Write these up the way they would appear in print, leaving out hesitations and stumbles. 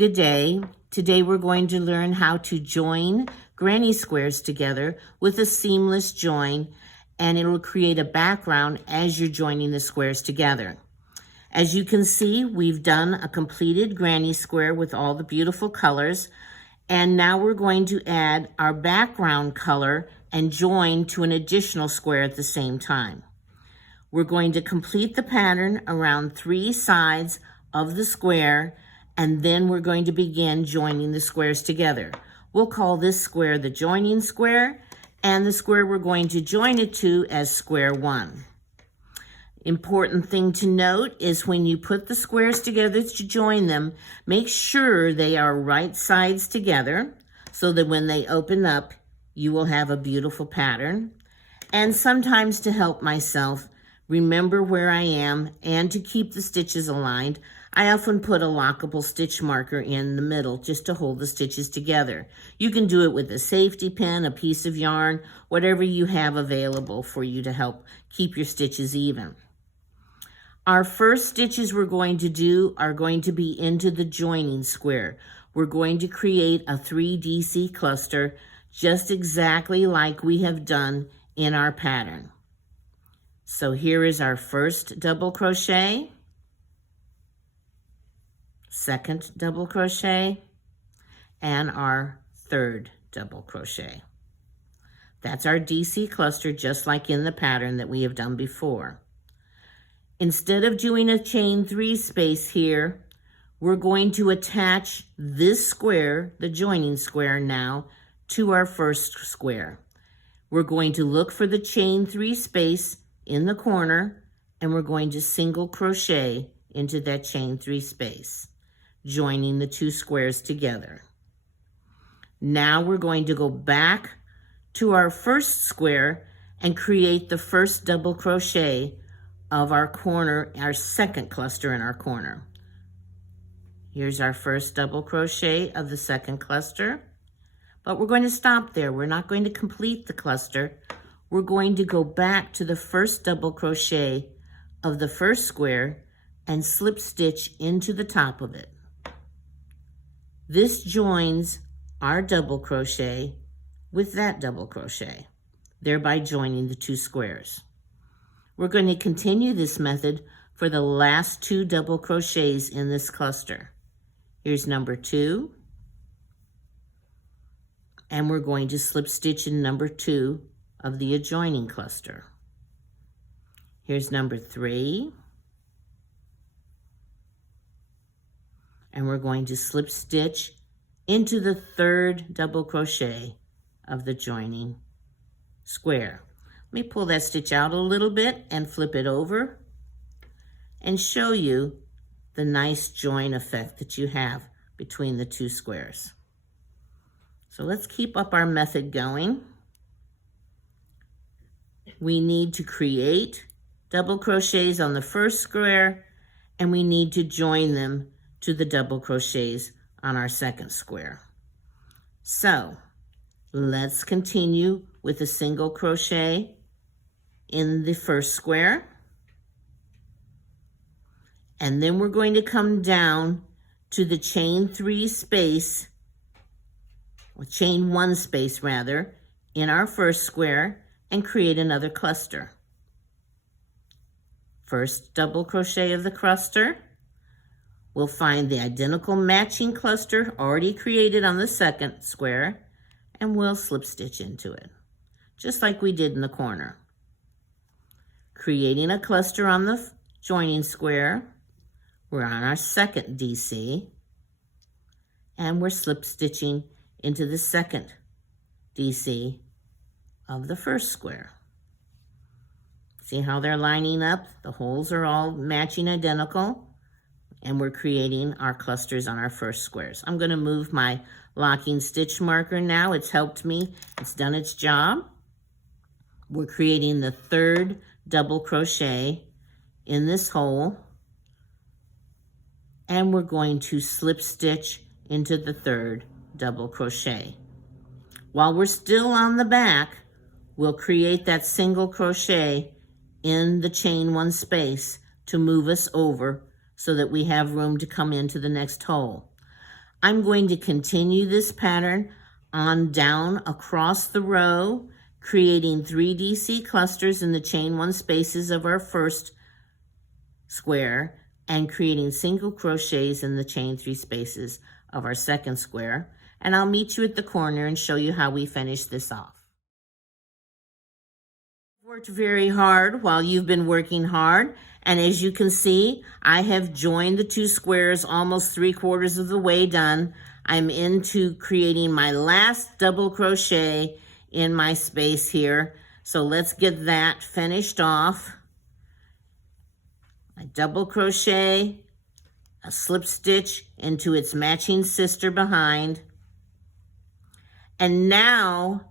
Good day. Today we're going to learn how to join granny squares together with a seamless join, and it'll create a background as you're joining the squares together. As you can see, we've done a completed granny square with all the beautiful colors, and now we're going to add our background color and join to an additional square at the same time. We're going to complete the pattern around 3 sides of the square, and then we're going to begin joining the squares together. We'll call this square the joining square, and the square we're going to join it to as square 1. Important thing to note is when you put the squares together to join them, make sure they are right sides together so that when they open up, you will have a beautiful pattern. And sometimes, to help myself remember where I am and to keep the stitches aligned, I often put a lockable stitch marker in the middle just to hold the stitches together. You can do it with a safety pin, a piece of yarn, whatever you have available for you to help keep your stitches even. Our first stitches we're going to do are going to be into the joining square. We're going to create a 3DC cluster just exactly like we have done in our pattern. So here is our first double crochet, second double crochet, and our third double crochet. That's our DC cluster, just like in the pattern that we have done before. Instead of doing a chain 3 space here, we're going to attach this square, the joining square now, to our first square. We're going to look for the chain 3 space in the corner, and we're going to single crochet into that chain 3 space, joining the 2 squares together. Now we're going to go back to our first square and create the first double crochet of our corner, our second cluster in our corner. Here's our first double crochet of the second cluster, but we're going to stop there. We're not going to complete the cluster. We're going to go back to the first double crochet of the first square and slip stitch into the top of it. This joins our double crochet with that double crochet, thereby joining the 2 squares. We're going to continue this method for the last 2 double crochets in this cluster. Here's number 2, and we're going to slip stitch in number 2 of the adjoining cluster. Here's number 3, and we're going to slip stitch into the third double crochet of the joining square. Let me pull that stitch out a little bit and flip it over and show you the nice join effect that you have between the 2 squares. So let's keep up our method going. We need to create double crochets on the first square, and we need to join them to the double crochets on our second square. So let's continue with a single crochet in the first square, and then we're going to come down to the chain 3 space, or chain 1 space rather, in our first square and create another cluster. First double crochet of the cluster, we'll find the identical matching cluster already created on the second square, and we'll slip stitch into it, just like we did in the corner. Creating a cluster on the joining square, we're on our second DC, and we're slip stitching into the second DC of the first square. See how they're lining up? The holes are all matching identical, and we're creating our clusters on our first squares. I'm going to move my locking stitch marker now. It's helped me. It's done its job. We're creating the third double crochet in this hole, and we're going to slip stitch into the third double crochet. While we're still on the back, we'll create that single crochet in the chain 1 space to move us over so that we have room to come into the next hole. I'm going to continue this pattern on down across the row, creating 3 DC clusters in the chain 1 spaces of our first square and creating single crochets in the chain 3 spaces of our second square. And I'll meet you at the corner and show you how we finish this off. Worked very hard while you've been working hard, and as you can see, I have joined the 2 squares almost 3/4 of the way done. I'm into creating my last double crochet in my space here, so let's get that finished off. I double crochet, a slip stitch into its matching sister behind, and now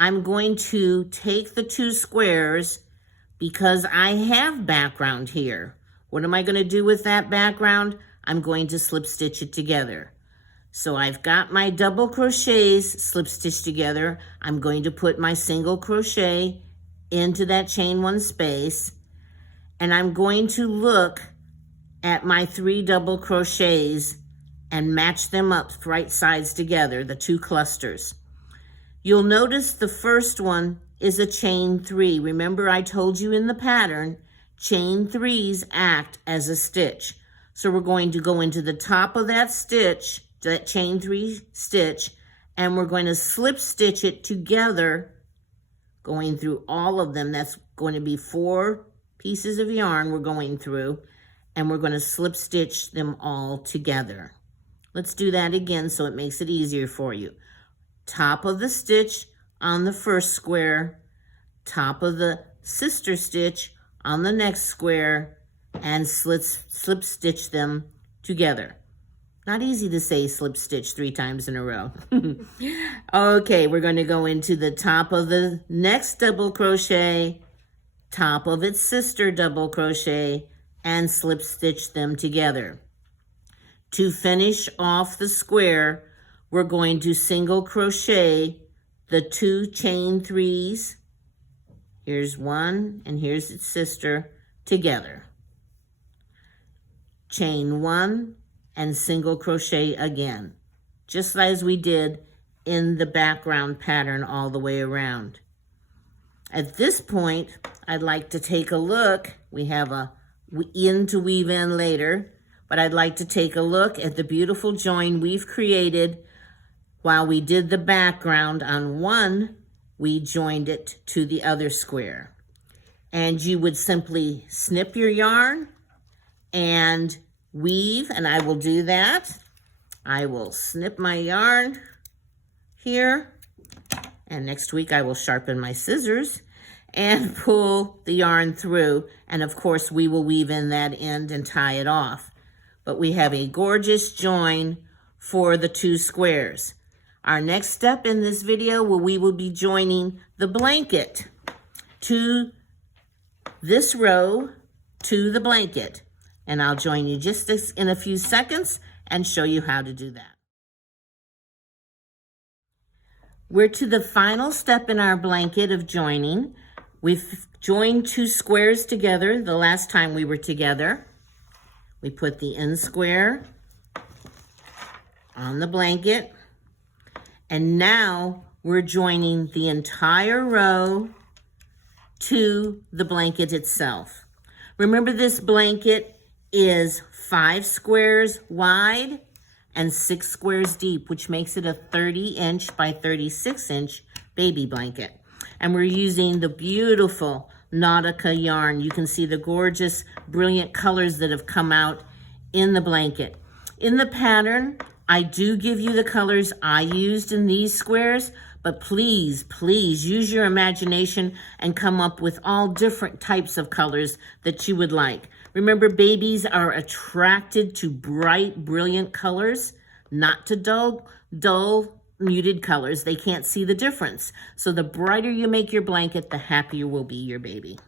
I'm going to take the 2 squares because I have background here. What am I going to do with that background? I'm going to slip stitch it together. So I've got my double crochets slip stitched together. I'm going to put my single crochet into that chain 1 space, and I'm going to look at my 3 double crochets and match them up right sides together, the 2 clusters. You'll notice the first one is a chain 3. Remember, I told you in the pattern, chain 3s act as a stitch. So we're going to go into the top of that stitch, that chain 3 stitch, and we're going to slip stitch it together, going through all of them. That's going to be 4 pieces of yarn we're going through, and we're going to slip stitch them all together. Let's do that again so it makes it easier for you. Top of the stitch on the first square, top of the sister stitch on the next square, and slip stitch them together. Not easy to say slip stitch 3 times in a row. Okay, we're going to go into the top of the next double crochet, top of its sister double crochet, and slip stitch them together. To finish off the square, we're going to single crochet the 2 chain 3s. Here's one and here's its sister together. Chain 1 and single crochet again, just as we did in the background pattern all the way around. At this point, I'd like to take a look. We have a in to weave in later, but I'd like to take a look at the beautiful join we've created. While we did the background on one, we joined it to the other square. And you would simply snip your yarn and weave, and I will do that. I will snip my yarn here, and next week I will sharpen my scissors and pull the yarn through, and of course we will weave in that end and tie it off. But we have a gorgeous join for the 2 squares. Our next step in this video, we will be joining the blanket to this row to the blanket. And I'll join you just in a few seconds and show you how to do that. We're to the final step in our blanket of joining. We've joined 2 squares together the last time we were together. We put the end square on the blanket. And now we're joining the entire row to the blanket itself. Remember, this blanket is 5 squares wide and 6 squares deep, which makes it a 30-inch by 36-inch baby blanket. And we're using the beautiful Nautica yarn. You can see the gorgeous, brilliant colors that have come out in the blanket. In the pattern, I do give you the colors I used in these squares, but please, please use your imagination and come up with all different types of colors that you would like. Remember, babies are attracted to bright, brilliant colors, not to dull, muted colors. They can't see the difference. So the brighter you make your blanket, the happier will be your baby.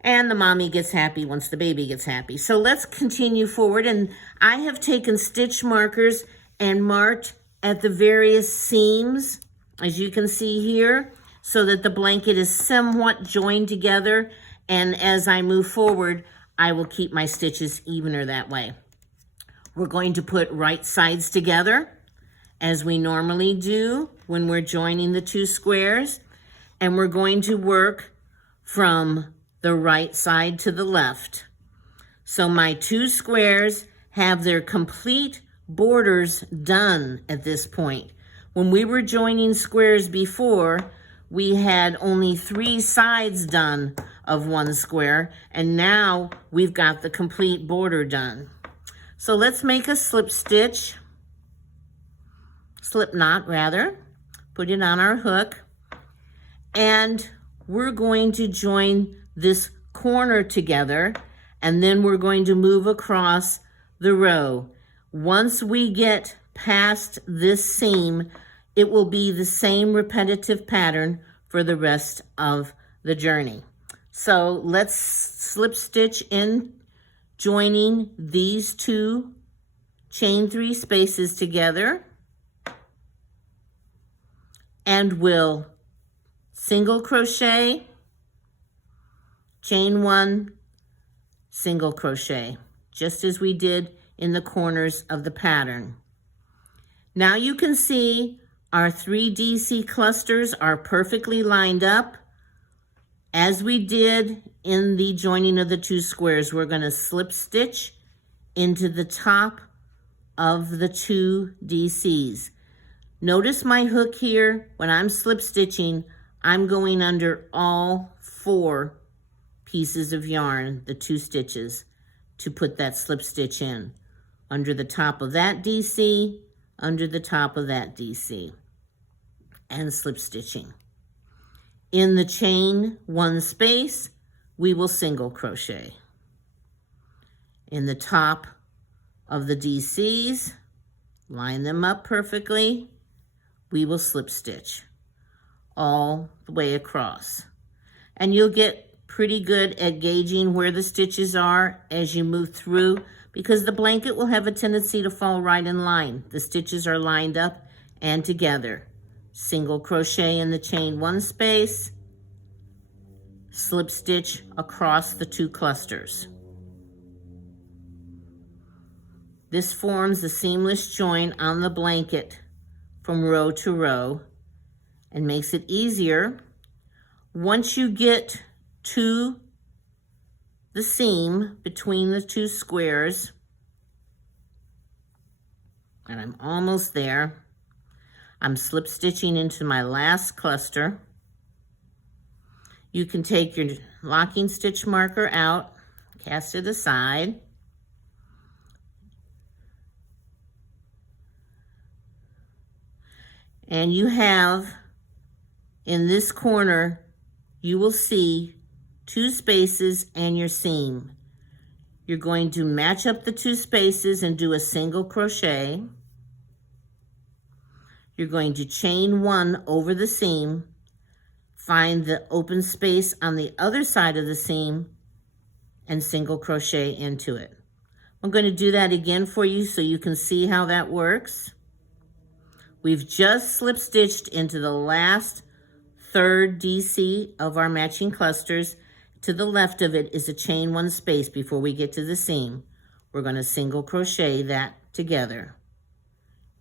And the mommy gets happy once the baby gets happy. So let's continue forward. And I have taken stitch markers and marked at the various seams, as you can see here, so that the blanket is somewhat joined together. And as I move forward, I will keep my stitches evener that way. We're going to put right sides together as we normally do when we're joining the two squares. And we're going to work from the right side to the left. So my two squares have their complete borders done at this point. When we were joining squares before, we had only 3 sides done of one square, and now we've got the complete border done. So let's make a slip knot rather, put it on our hook, and we're going to join this corner together, and then we're going to move across the row. Once we get past this seam, it will be the same repetitive pattern for the rest of the journey. So let's slip stitch in, joining these 2 chain 3 spaces together, and we'll single crochet, chain 1, single crochet, just as we did in the corners of the pattern. Now you can see our 3 DC clusters are perfectly lined up. As we did in the joining of the 2 squares, we're going to slip stitch into the top of the 2 DCs. Notice my hook here. When I'm slip stitching, I'm going under all 4 pieces of yarn, the 2 stitches, to put that slip stitch in. Under the top of that DC, under the top of that DC, and slip stitching. In the chain 1 space, we will single crochet. In the top of the DCs, line them up perfectly, we will slip stitch all the way across. And you'll get pretty good at gauging where the stitches are as you move through, because the blanket will have a tendency to fall right in line. The stitches are lined up and together. Single crochet in the chain 1 space, slip stitch across the 2 clusters. This forms a seamless join on the blanket from row to row and makes it easier. Once you get to the seam between the 2 squares, and I'm almost there, I'm slip stitching into my last cluster. You can take your locking stitch marker out, cast it aside, and you have in this corner, you will see 2 spaces and your seam. You're going to match up the 2 spaces and do a single crochet. You're going to chain 1 over the seam, find the open space on the other side of the seam, and single crochet into it. I'm going to do that again for you so you can see how that works. We've just slip stitched into the last 3rd DC of our matching clusters. To the left of it is a chain 1 space before we get to the seam. We're going to single crochet that together.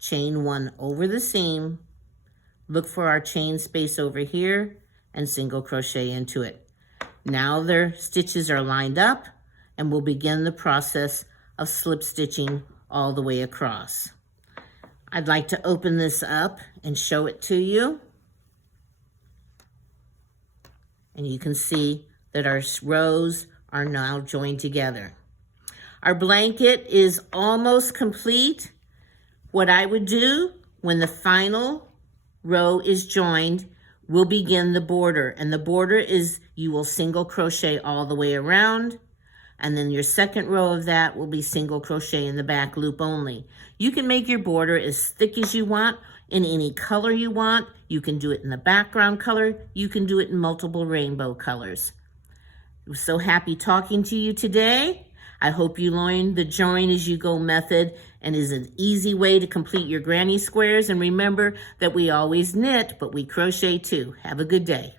Chain 1 over the seam, look for our chain space over here, and single crochet into it. Now their stitches are lined up, and we'll begin the process of slip stitching all the way across. I'd like to open this up and show it to you. And you can see that our rows are now joined together. Our blanket is almost complete. What I would do when the final row is joined, we'll begin the border. And the border is, you will single crochet all the way around. And then your second row of that will be single crochet in the back loop only. You can make your border as thick as you want, in any color you want. You can do it in the background color. You can do it in multiple rainbow colors. I'm so happy talking to you today. I hope you learned the join as you go method and is an easy way to complete your granny squares. And remember that we always knit, but we crochet too. Have a good day.